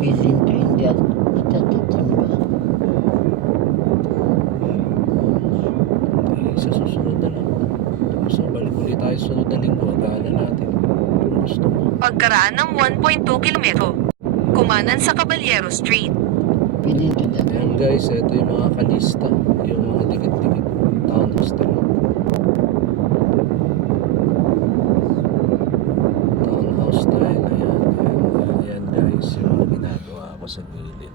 Feeling ko hindi at natatatimba. Sa susunod na lang. So, balik ulit tayo sa sunod na linggo. Agalan natin kung gusto mo. Pagkaraan ng 1.2 kilometro, kumanan sa Caballero Street. Feeling ko dati. Ayan guys, ito yung mga kalista. Yung mga dikit-dikit townhouse na. Townhouse style. Ayan. Ayan guys, yung mga ginagawa ko sa gilid.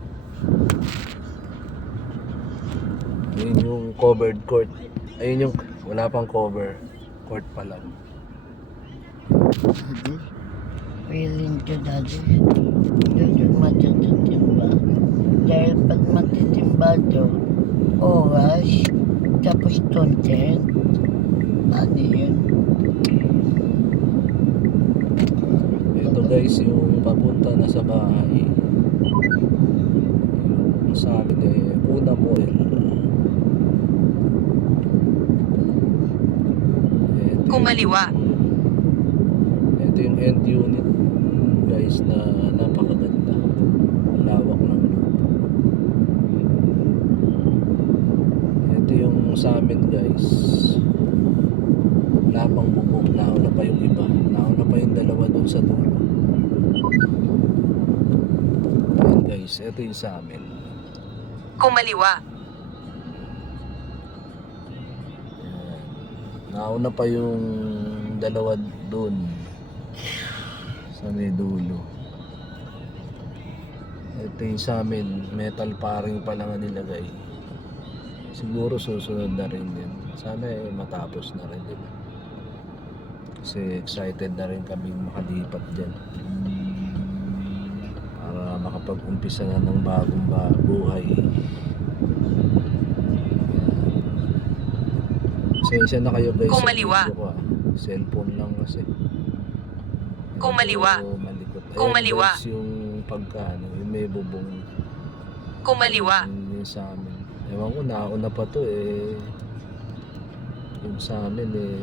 Ayun yung covered court. Ayun yung wala pang cover. Court pa lang. Feeling ko dati. Doon matatatimba. Dahil pag matitimba doon, oras, tapos content, ano yun? Ito guys, yung papunta na sa bahay. Yung sa amin Una Mall. Kumaliwa. Ito yung end unit guys na napakaganda. Lawak ng lupa. Ito yung sa amin guys. Wala pang bubong. Nauna pa yung iba. Nauna pa yung dalawa dun sa dulo. Ayan guys, ito yung sa amin. Kumaliwa. Nauna pa yung dalawa doon sa may dulo. Ito yung sa amin, metal paring pa lang nilagay. Siguro susunod na rin yun. Sana matapos na rin din. Kasi excited na rin kami makalipat dyan. Para makapag-umpisa na ng bagong buhay. Pasensya na kayo guys. Kumaliwa. Sa video ko, cellphone lang kasi. Kumaliwa. Medyo malikot. Ayan, Kumaliwa. guys, yung pagkaano, yung may bubong. Kumaliwa. Yung sa amin. Ewan ko, nauna pa to yung sa amin ay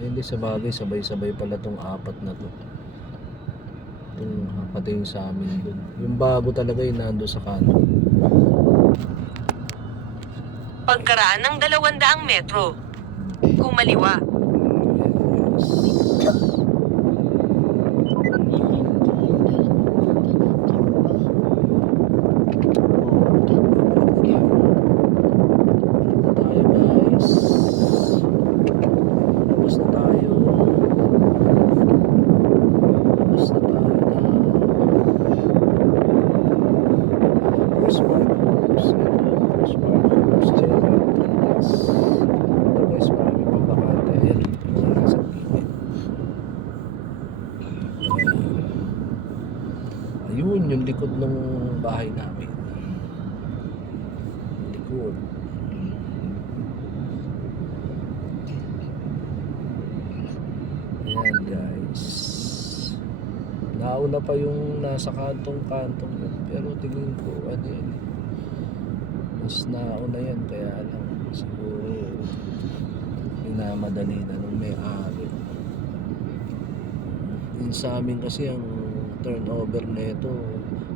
hindi sa bagay, sabay-sabay pala tong apat na to. Yung pati yung sa amin dun. Yung bago talaga yung nando sa kanan. Pagkaraan ng 200 metro, kumaliwa. Ayun yung likod ng bahay namin. Likod. Ayan guys. Nauna pa yung nasa kantong-kantong yun. Pero tingin ko ano yun, mas nauna yan, kaya lang siguro minamadali na nung may-ari. Yung sa amin kasi ang turnover na ito,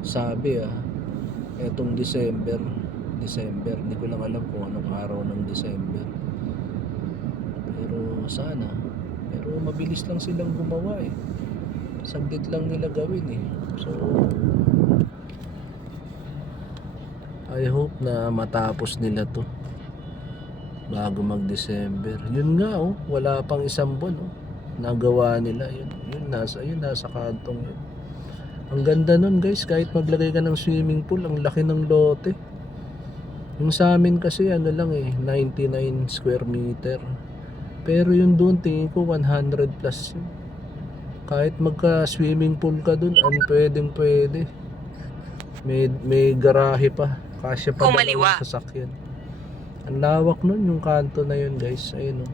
sabi etong December, hindi ko lang alam kung anong araw ng December, pero sana, pero mabilis lang silang gumawa saglit lang nila gawin so I hope na matapos nila to bago mag December. Yun nga wala pang isang buwan nagawa nila yun nasa kantong yun. Ang ganda nun guys, kahit maglagay ka ng swimming pool, ang laki ng lote. Yung sa amin kasi ano lang 99 square meter. Pero yung doon tingin ko 100 plus yun. Kahit magka swimming pool ka doon, pwede. May garahe pa. Kasya pa Kumaliwa. ng sasakyan. Ang lawak nun yung kanto na yun guys. Ayun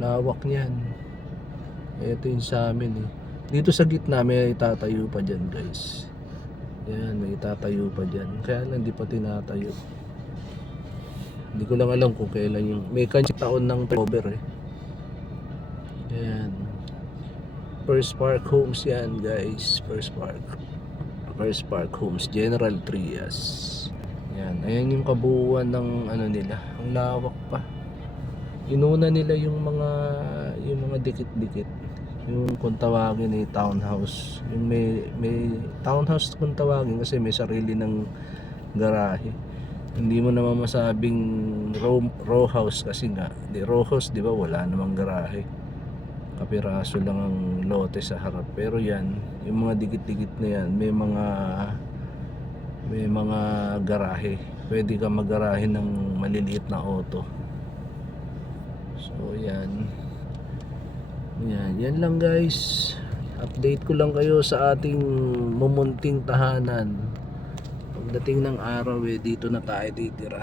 lawak niyan. Ito yung sa amin Dito sa gitna may itatayo pa dyan guys. Yan, may itatayo pa dyan. Kaya lang hindi pa tinatayo. Hindi ko lang alam kung kailan yung may kanyang taon ng cover Yan. First Park Homes yan guys. First Park First Park Homes, General Trias. Yan, ayan yung kabuuan ng ano nila. Ang lawak pa. Inuna nila yung mga dikit-dikit. Yung kung tawagin ay townhouse. Yung may townhouse kung tawagin kasi may sarili ng garahe. Hindi mo naman masabing row house kasi nga. Row house, di ba, wala namang garahe. Kapiraso lang ang lote sa harap. Pero yan, yung mga dikit-dikit na yan, may mga garahe. Pwede ka maggarahe ng maliliit na auto. So yan. Yan lang guys. Update ko lang kayo sa ating mumunting tahanan. Pagdating ng araw dito na tayo titira.